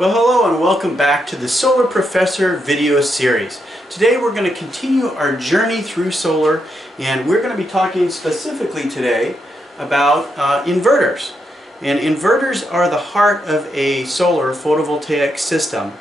Well, hello and welcome back to the Solar Professor video series. Today we're going to continue our journey through solar, and we're going to be talking specifically today about inverters. And inverters are the heart of a solar photovoltaic system.